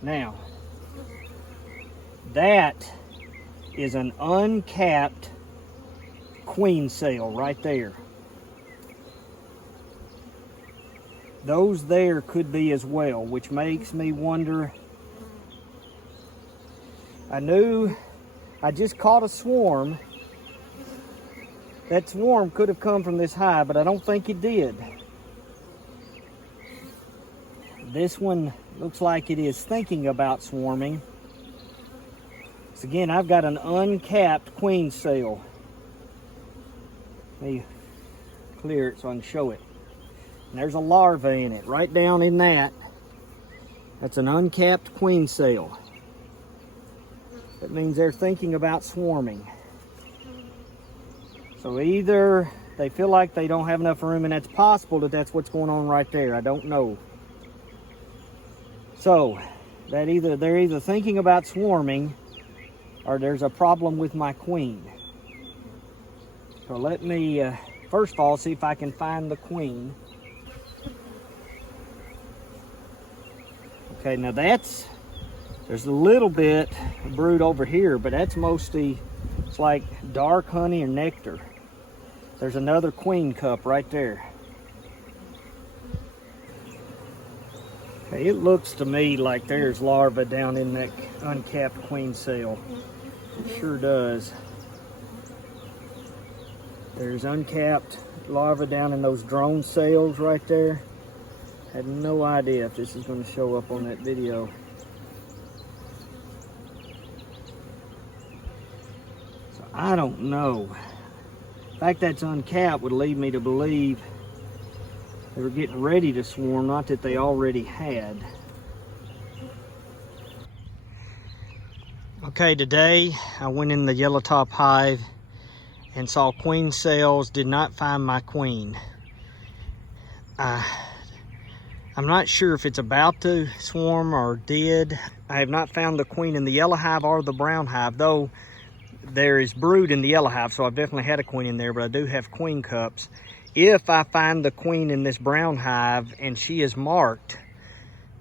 Now, that is an uncapped queen cell right there. Those there could be as well, which makes me wonder. I knew I just caught a swarm. That swarm could have come from this hive, but I don't think it did. This one looks like it is thinking about swarming. So again, I've got an uncapped queen cell. Let me clear it so I can show it. And there's a larva in it, right down in that. That's an uncapped queen cell. That means they're thinking about swarming. So either they feel like they don't have enough room, and that's possible that that's what's going on right there. I don't know. So that they're either thinking about swarming or there's a problem with my queen. So let me first of all see if I can find the queen. Okay, now there's a little bit of brood over here, but that's mostly, it's like dark honey or nectar. There's another queen cup right there. Okay, it looks to me like there's larvae down in that uncapped queen cell. It sure does. There's uncapped larvae down in those drone cells right there. Had no idea if this is going to show up on that video. So I don't know. The fact that's uncapped would lead me to believe they were getting ready to swarm, not that they already had. Okay, today I went in the yellow top hive and saw queen cells, did not find my queen. I'm not sure if it's about to swarm or did. I have not found the queen in the yellow hive or the brown hive, though there is brood in the yellow hive, so I've definitely had a queen in there, but I do have queen cups. If I find the queen in this brown hive and she is marked,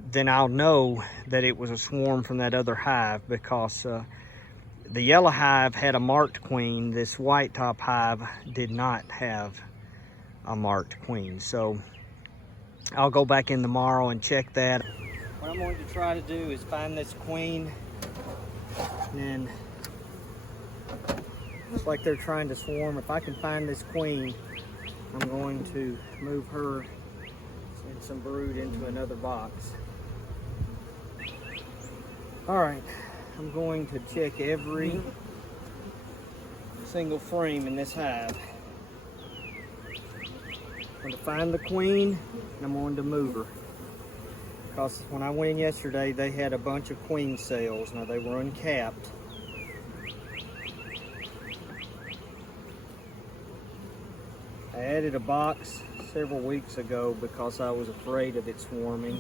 then I'll know that it was a swarm from that other hive, because the yellow hive had a marked queen. This white top hive did not have a marked queen. So I'll go back in tomorrow and check that. What I'm going to try to do is find this queen, and looks like they're trying to swarm. If I can find this queen, I'm going to move her and some brood into another box. All right, I'm going to check every single frame in this hive. I'm going to find the queen, and I'm going to move her. Because when I went in yesterday, they had a bunch of queen cells. Now, they were uncapped. I added a box several weeks ago because I was afraid of it swarming.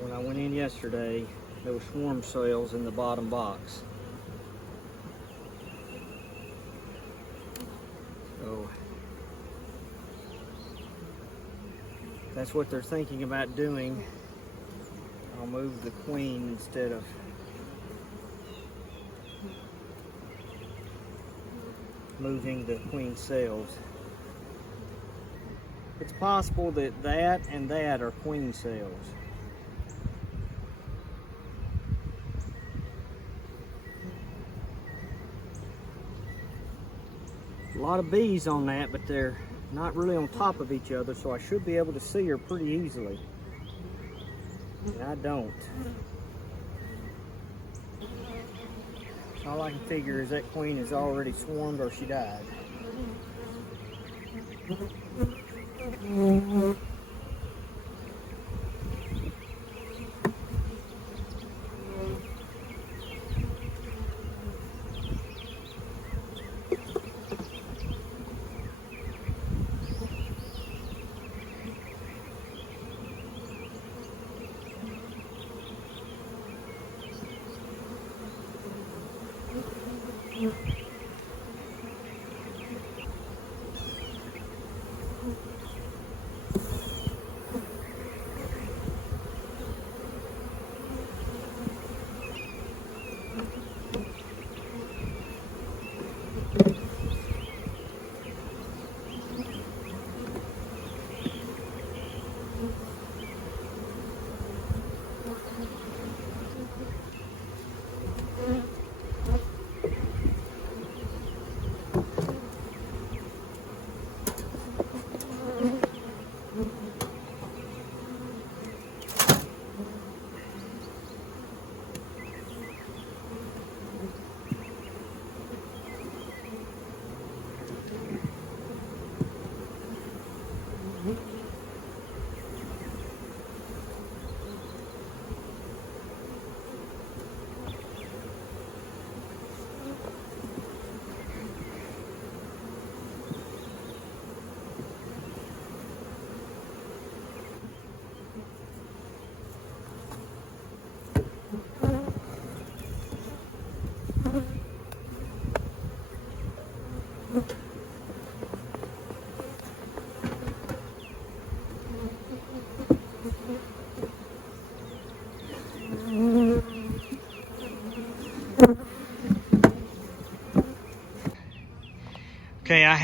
When I went in yesterday, there were swarm cells in the bottom box. So that's what they're thinking about doing. I'll move the queen instead of moving the queen cells. It's possible that that and that are queen cells. A lot of bees on that, but they're not really on top of each other, so I should be able to see her pretty easily. And I don't. All I can figure is that queen is already swarmed or she died.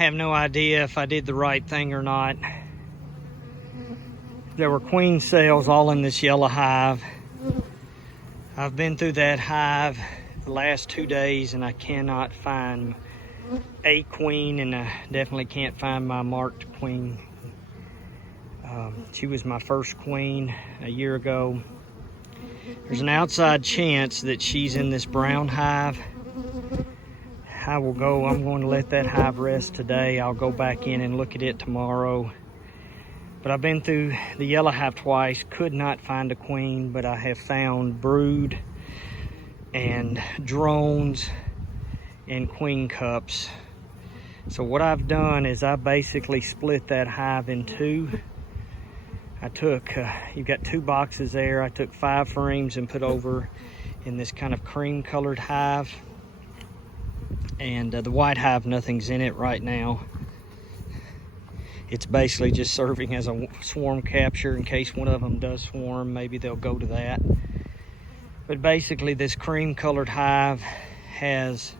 have no idea if I did the right thing or not. There were queen cells all in this yellow hive. I've been through that hive the last 2 days and I cannot find a queen, and I definitely can't find my marked queen. She was my first queen a year ago. There's an outside chance that she's in this brown hive. I'm going to let that hive rest today. I'll go back in and look at it tomorrow. But I've been through the yellow hive twice, could not find a queen, but I have found brood and drones and queen cups. So what I've done is I basically split that hive in two. I took, you've got 2 boxes there. I took 5 frames and put over in this kind of cream colored hive. And the white hive, nothing's in it right now. It's basically just serving as a swarm capture in case one of them does swarm. Maybe they'll go to that. But basically this cream colored hive has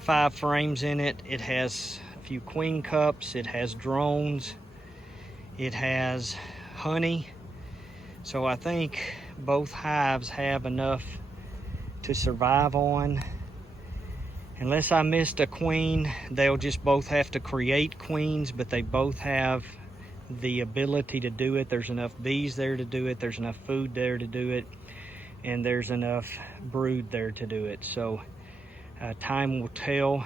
5 frames in it. It has a few queen cups. It has drones. It has honey. So I think both hives have enough to survive on. Unless I missed a queen, they'll just both have to create queens, but they both have the ability to do it. There's enough bees there to do it. There's enough food there to do it. And there's enough brood there to do it. So time will tell.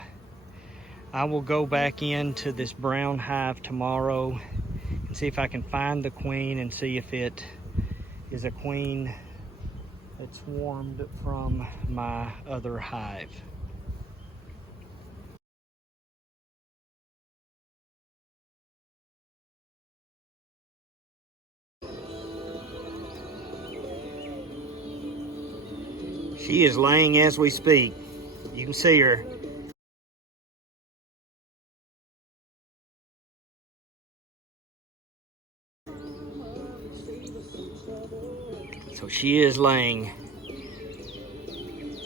I will go back into this brown hive tomorrow and see if I can find the queen and see if it is a queen that swarmed from my other hive. She is laying as we speak. You can see her. So she is laying.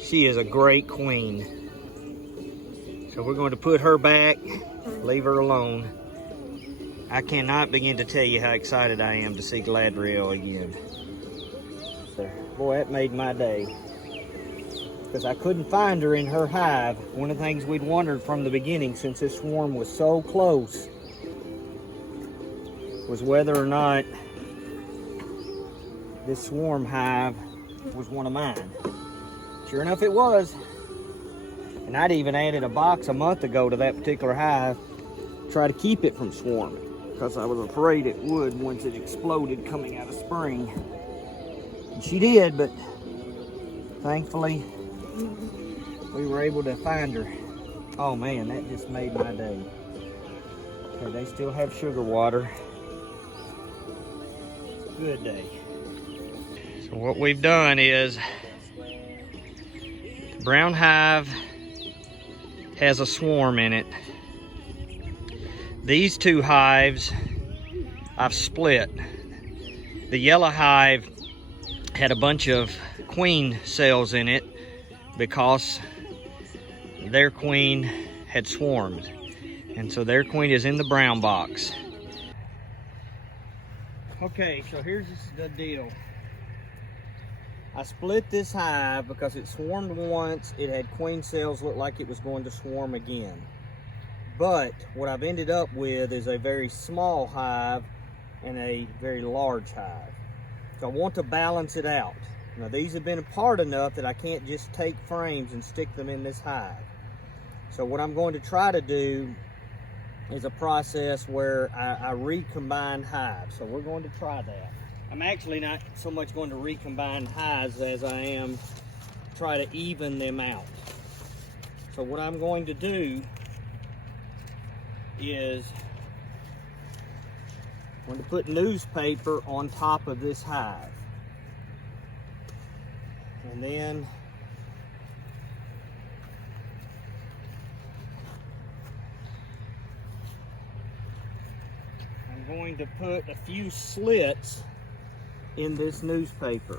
She is a great queen. So we're going to put her back, leave her alone. I cannot begin to tell you how excited I am to see Galadriel again. So, boy, that made my day. Because I couldn't find her in her hive. One of the things we'd wondered from the beginning, since this swarm was so close, was whether or not this swarm hive was one of mine. Sure enough, it was. And I'd even added a box a month ago to that particular hive to try to keep it from swarming, because I was afraid it would once it exploded coming out of spring. And she did, but thankfully we were able to find her. Oh man, that just made my day. Okay, they still have sugar water. It's a good day. So what we've done is, the brown hive has a swarm in it. These 2 hives I've split. The yellow hive had a bunch of queen cells in it because their queen had swarmed. And so their queen is in the brown box. Okay, so here's the deal. I split this hive because it swarmed once. It had queen cells, looked like it was going to swarm again. But what I've ended up with is a very small hive and a very large hive. So I want to balance it out. Now these have been apart enough that I can't just take frames and stick them in this hive. So what I'm going to try to do is a process where I recombine hives. So we're going to try that. I'm actually not so much going to recombine hives as I am try to even them out. So what I'm going to do is I'm going to put newspaper on top of this hive. And then I'm going to put a few slits in this newspaper.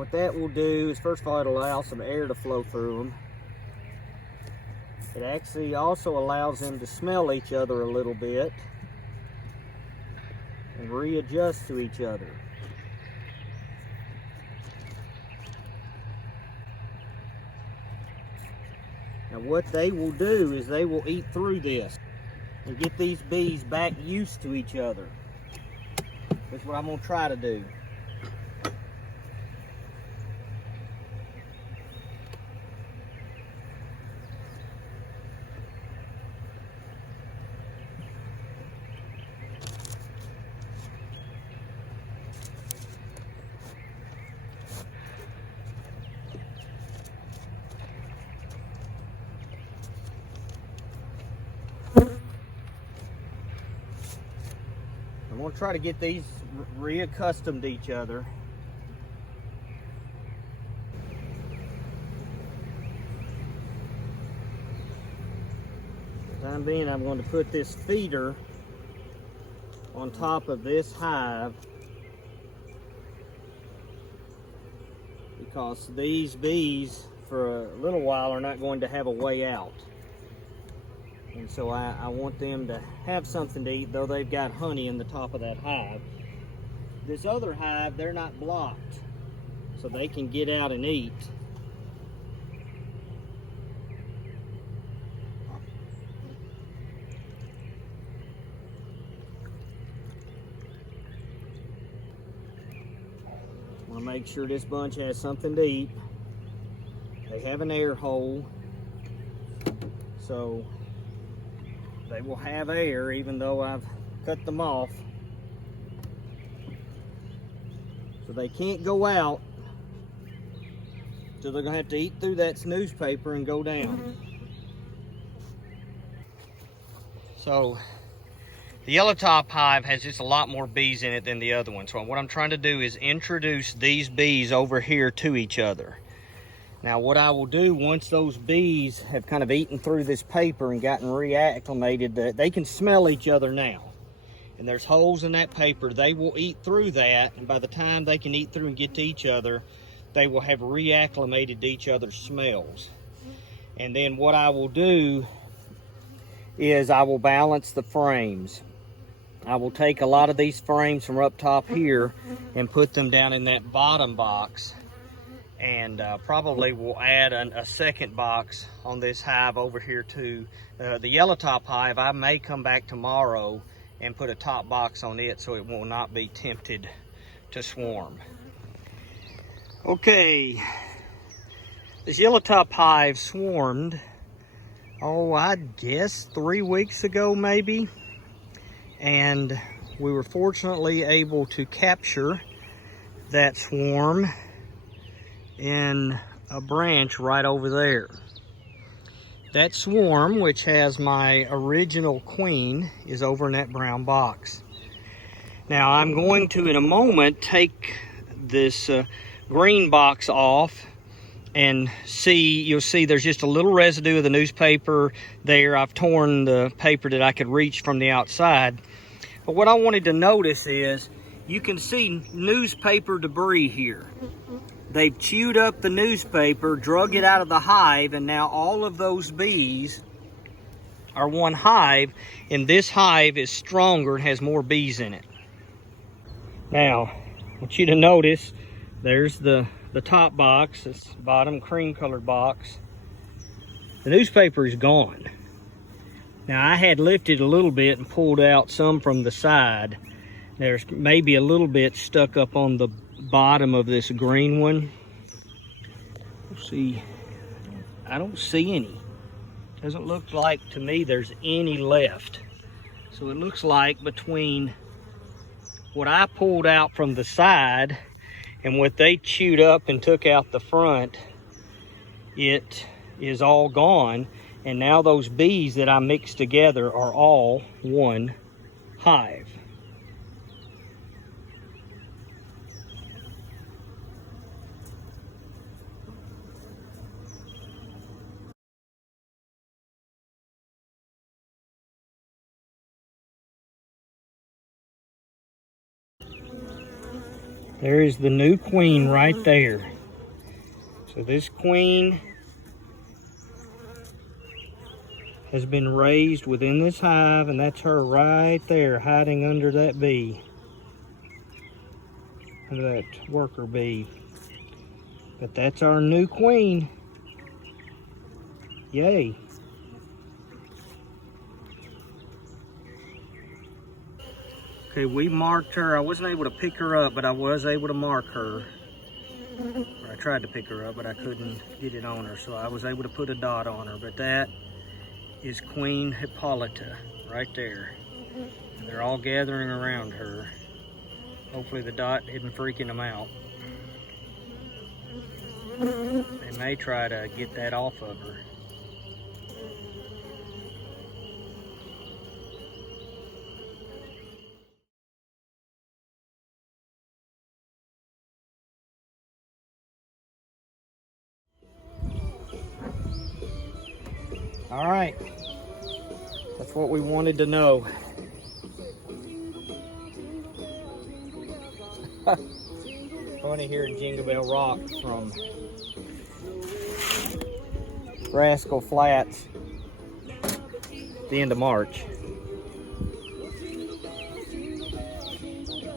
what that will do is, first of all, it'll allow some air to flow through them. It actually also allows them to smell each other a little bit and readjust to each other. Now what they will do is they will eat through this and get these bees back used to each other. That's what I'm going to try to do. I'm going to try to get these reaccustomed to each other. For the time being, I'm going to put this feeder on top of this hive because these bees for a little while are not going to have a way out. And so I want them to have something to eat, though they've got honey in the top of that hive. This other hive, they're not blocked, so they can get out and eat. I want to make sure this bunch has something to eat. They have an air hole, so they will have air even though I've cut them off. So they can't go out, so they're gonna have to eat through that newspaper and go down. So the yellow top hive has just a lot more bees in it than the other one. So what I'm trying to do is introduce these bees over here to each other. Now what I will do once those bees have kind of eaten through this paper and gotten reacclimated, they can smell each other now. And there's holes in that paper. They will eat through that, and by the time they can eat through and get to each other, they will have reacclimated to each other's smells. And then what I will do is I will balance the frames. I will take a lot of these frames from up top here and put them down in that bottom box, and probably we'll add a second box on this hive over here too. The yellow top hive, I may come back tomorrow and put a top box on it so it will not be tempted to swarm. Okay, this yellow top hive swarmed, oh, I guess 3 weeks ago maybe, and we were fortunately able to capture that swarm in a branch right over there. That swarm, which has my original queen, is over in that brown box. Now I'm going to, in a moment, take this green box off and you'll see there's just a little residue of the newspaper there. I've torn the paper that I could reach from the outside. But what I wanted to notice is you can see newspaper debris here. They've chewed up the newspaper, drug it out of the hive, and now all of those bees are one hive, and this hive is stronger and has more bees in it. Now, I want you to notice there's the top box, this bottom cream colored box. The newspaper is gone. Now, I had lifted a little bit and pulled out some from the side. There's maybe a little bit stuck up on the bottom of this green one. Let's see, I don't see any. Doesn't look like to me there's any left. So it looks like between what I pulled out from the side and what they chewed up and took out the front, it is all gone. And now those bees that I mixed together are all one hive. There is the new queen right there. So this queen has been raised within this hive, and that's her right there hiding under that bee, under that worker bee. But that's our new queen. Yay. Okay, we marked her. I wasn't able to pick her up, but I was able to mark her. I tried to pick her up, but I couldn't get it on her, so I was able to put a dot on her. But that is Queen Hippolyta right there. And they're all gathering around her. Hopefully the dot isn't freaking them out. They may try to get that off of her. All right, that's what we wanted to know. Funny hearing Jingle Bell Rock from Rascal Flats at the end of March.